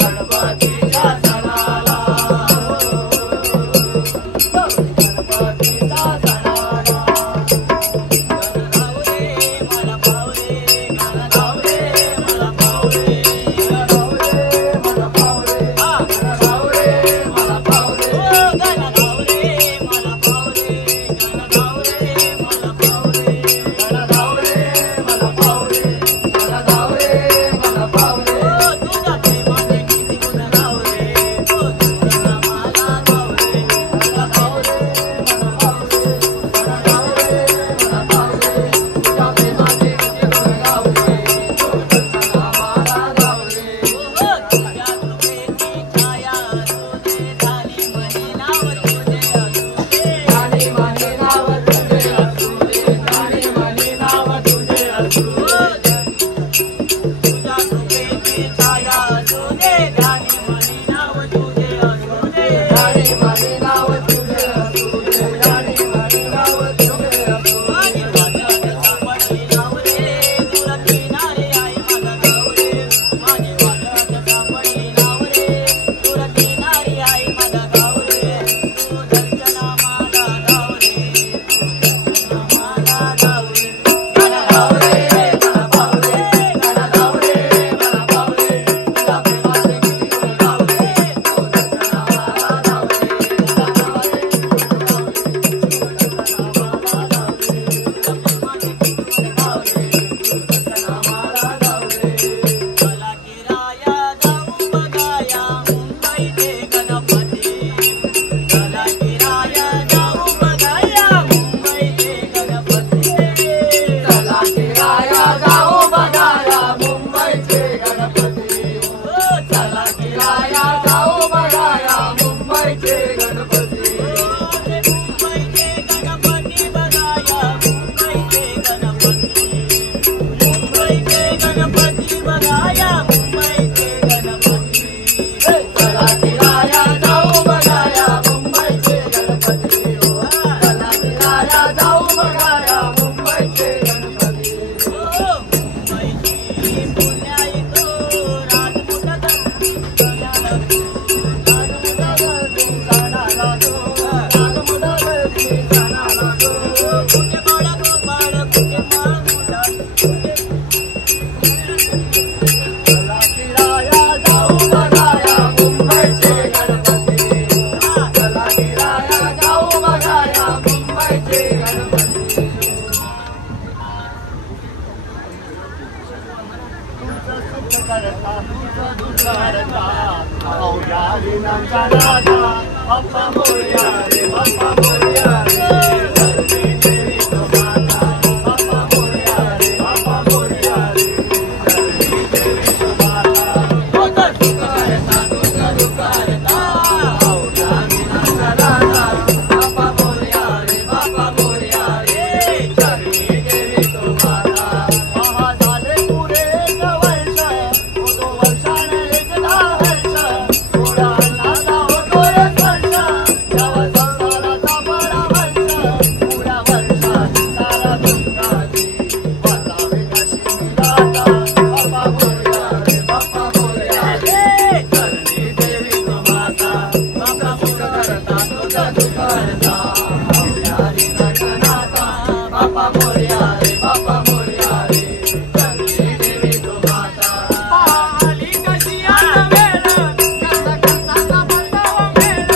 गणपती करता तुझं करता अवघ्या लीनांच्या नादा बाप्पा मोरया रे बाप्पा मोरया रे धरणी देवी तो माता बाप्पा मोरया रे बाप्पा मोरया रे धरणी देवी तो माता तुझं करता तुझं करता अवघ्या लीनांच्या नादा बाप्पा मोरया रे बाप्पा मोरया रे धरणी देवी तो माता महा झाले पुरे एक वर्ष होतो वर्षाने एकदा हर्ष थोडा नादा होतो एक वर्ष यावा संसाराचा बळा वर्ष पुऱ्या वर्षात सारा दुःखाची वाचावे कशी निराशा बाप्पा मोरया रे बाप्पा मोरया रे धरणी देवी तो माता बाप्पा तुझं करता तुझं करता अवघ्या लीनांच्या नादा बाप्पा मोरया रे बाप्पा मोरया रे धरणी देवी तो माता पाली कशी आता वेळ कसा कसा बसावा मेळ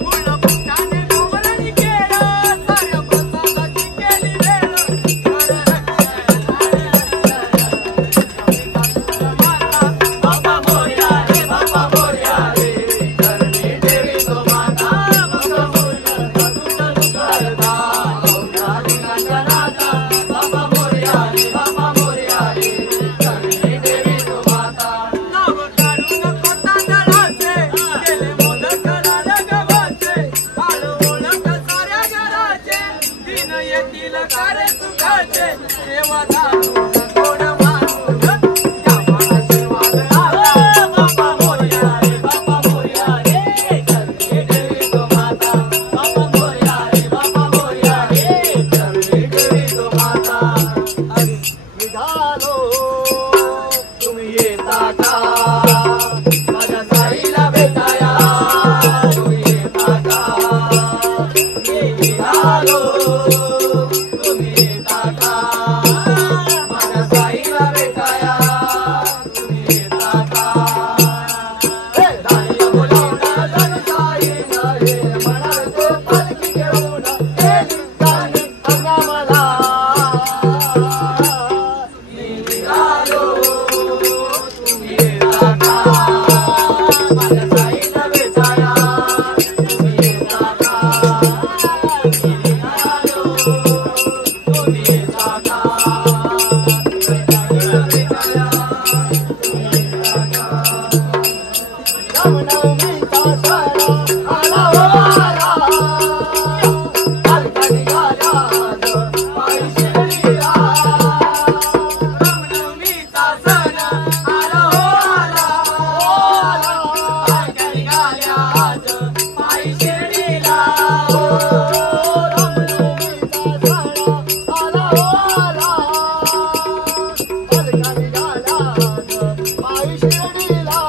फुल फुटाने डोंगराची केळ साऱ्या प्रसादाची केली वेळ बाप्पा मोरया रे बाप्पा मोरया रे धरणी देवी तो माता बाप्पा मोरया तुझं करता अवघ्या लीनांच्या नादा बाप्पा मोरया रे बाप्पा मोरया रे धरणी देवी तो माता नाव काढू नको तांदळाचे केले मोदक लाल गव्हाचे काळ ओळख साऱ्या घराचे दिन येतील कारे सुखाचे सेवा धारून कोण मानून द्यावा आशीर्वाद आला बाप्पा मोरया रे बाप्पा मोरया रे धरणी देवी तो माता बाप्पा मोरया रे बाप्पा मोरया रे धरणी देवी तो माता निघालो तुम्ही येता का माझ्या साईला भेटाया तुम्ही येता का मी निघालो तुम्ही येता का माझ्या साईला भेटाया तुम्ही येता का हे राणी बोलावला जण साईनं हे म्हणाल तो पालखी घेऊन गेली गाणी अंगा मला मी निघालो तुम्ही येता का माझ्या साईला भेटाया तुम्ही येता का मी निघालो तुम्ही येता का साईला भेटाया तुम्ही येता का रामनवमीचा सण आला हो आला पालख्या निघाल्या आज पायी शिर्डीला रामनवमीचा सण आला हो आला पालख्या निघाल्या आज पायी शिर्डीला रामनवमीचा सण आला हो आला पालख्या निघाल्या आज पायी शिर्डीला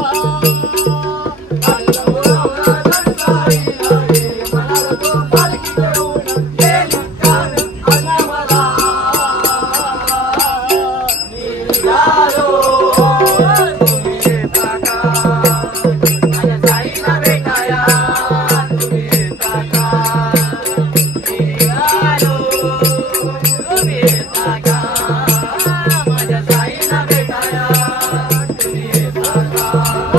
राणीला बोलावलं जण साईनं हे म्हणाल तो पालखी घेऊन गेली गाणी अंगा मला मी निघालो तुम्ही येता का माझ्या साईला भेटाया तुम्ही येता का मी निघालो तुम्ही येता का माझ्या साईला भेटाया तुम्ही येता का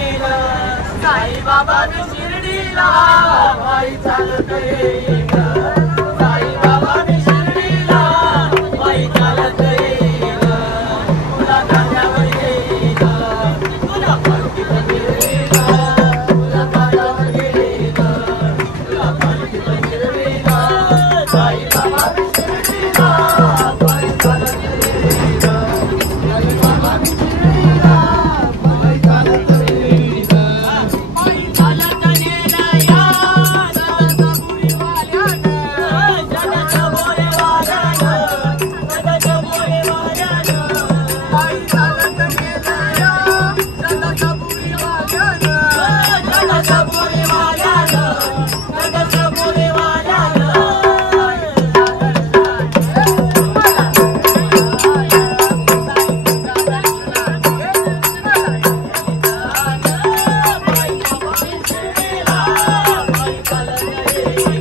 साई बाबा मी शिर्डीला वाई चालत येईन साई बाबा मी शिर्डीला वाई चालत येईन तुला खांद्यावर येईन तुला पालखीत फिरवीन तुला खांद्यावर येईन तुला पालखीत फिरवीन साई बाबा मी शिर्डीला वाई चालत येईन साई बाबा मी शिर्डीला वाई चालत येईन Bye.